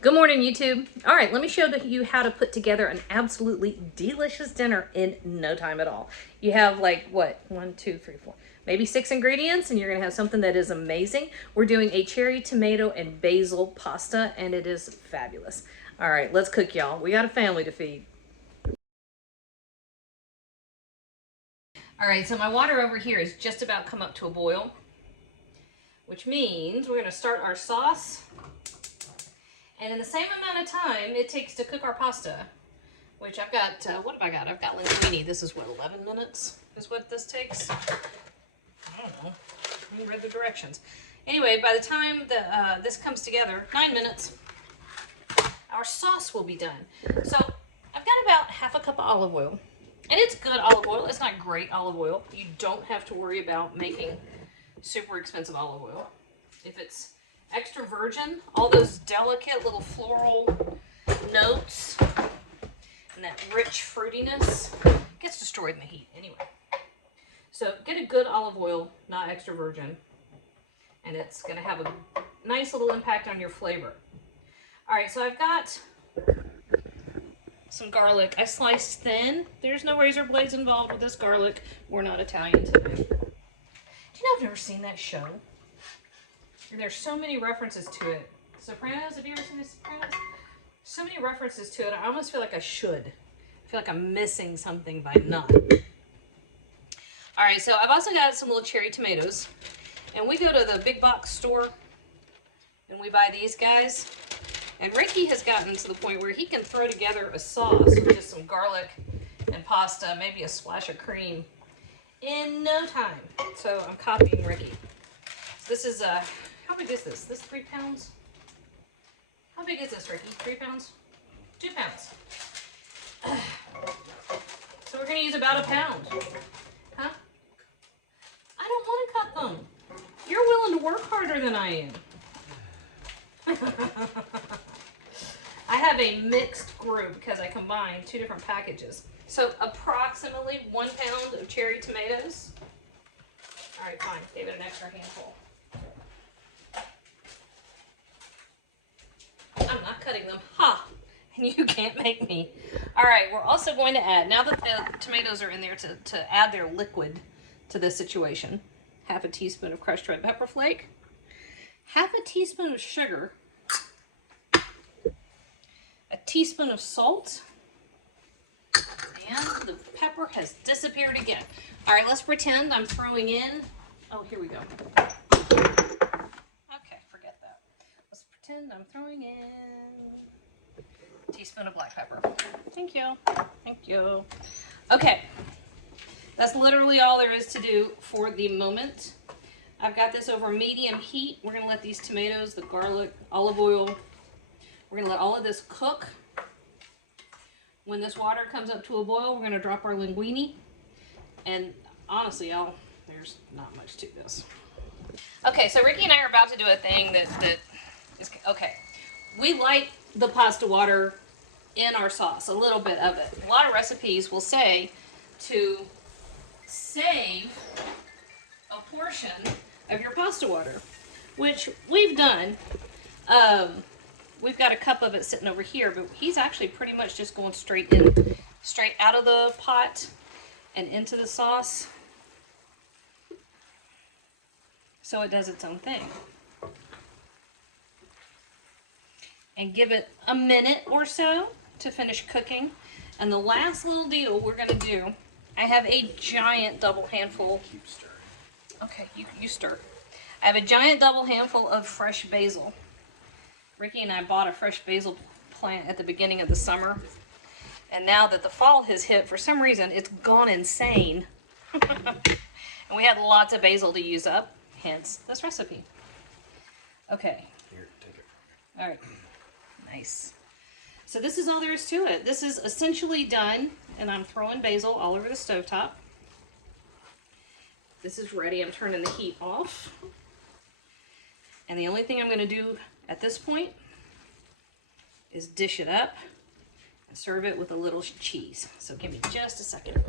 Good morning, YouTube. All right, let me show you how to put together an absolutely delicious dinner in no time at all. You have like, what, 1, 2, 3, 4, maybe 6 ingredients, and you're gonna have something that is amazing. We're doing a cherry tomato and basil pasta, and it is fabulous. All right, let's cook, y'all. We got a family to feed. All right, so my water over here is just about come up to a boil, which means we're gonna start our sauce. And in the same amount of time it takes to cook our pasta, which I've got, what have I got? I've got linguine. This is what, 11 minutes is what this takes? I don't know. I haven't read the directions. Anyway, by the time this comes together, 9 minutes, our sauce will be done. So I've got about half a cup of olive oil. And it's good olive oil. It's not great olive oil. You don't have to worry about making super expensive olive oil. If it's extra virgin, all those delicate little floral notes and that rich fruitiness gets destroyed in the heat anyway. So get a good olive oil, not extra virgin, and it's going to have a nice little impact on your flavor. All right, so I've got some garlic. I sliced thin. There's no razor blades involved with this garlic. We're not Italian today. Do you know I've never seen that show? There's so many references to it. Sopranos, have you ever seen The Sopranos? So many references to it, I almost feel like I should. I feel like I'm missing something by not. All right, so I've also got some little cherry tomatoes. And we go to the big box store and we buy these guys. And Ricky has gotten to the point where he can throw together a sauce with just some garlic and pasta, maybe a splash of cream, in no time. So I'm copying Ricky. This is how big is this? This 3 pounds? How big is this, Ricky? 3 pounds? 2 pounds. So we're gonna use about 1 pound. Huh? I don't want to cut them. You're willing to work harder than I am. I have a mixed group because I combined 2 different packages. So approximately 1 pound of cherry tomatoes. All right, fine. Give it an extra handful. I'm not cutting them. Ha! You can't make me. All right, we're also going to add, now that the tomatoes are in there, to add their liquid to this situation, half a teaspoon of crushed red pepper flake, half a teaspoon of sugar, a teaspoon of salt, and the pepper has disappeared again. All right, let's pretend I'm throwing in, oh, here we go. Okay, forget that. Let's pretend I'm throwing in a teaspoon of black pepper. Thank you. Thank you. Okay, that's literally all there is to do for the moment. I've got this over medium heat. We're gonna let these tomatoes, the garlic, olive oil, we're gonna let all of this cook. When this water comes up to a boil, we're gonna drop our linguine. And honestly, y'all, there's not much to this. Okay, so Ricky and I are about to do a thing that is, okay. We like the pasta water in our sauce, a little bit of it. A lot of recipes will say to save a portion of your pasta water, which we've done. We've got a cup of it sitting over here, but he's actually pretty much just going straight out of the pot and into the sauce. So it does its own thing. And give it a minute or so to finish cooking. And the last little deal we're gonna do, I have a giant double handful. Keep stirring. Okay, you stir. I have a giant double handful of fresh basil. Ricky and I bought a fresh basil plant at the beginning of the summer. And now that the fall has hit, for some reason, it's gone insane. And we had lots of basil to use up, hence this recipe. Okay. Here, take it. All right. Nice. So this is all there is to it. This is essentially done, and I'm throwing basil all over the stovetop. This is ready. I'm turning the heat off. And the only thing I'm going to do at this point is dish it up and serve it with a little cheese. So give me just a second.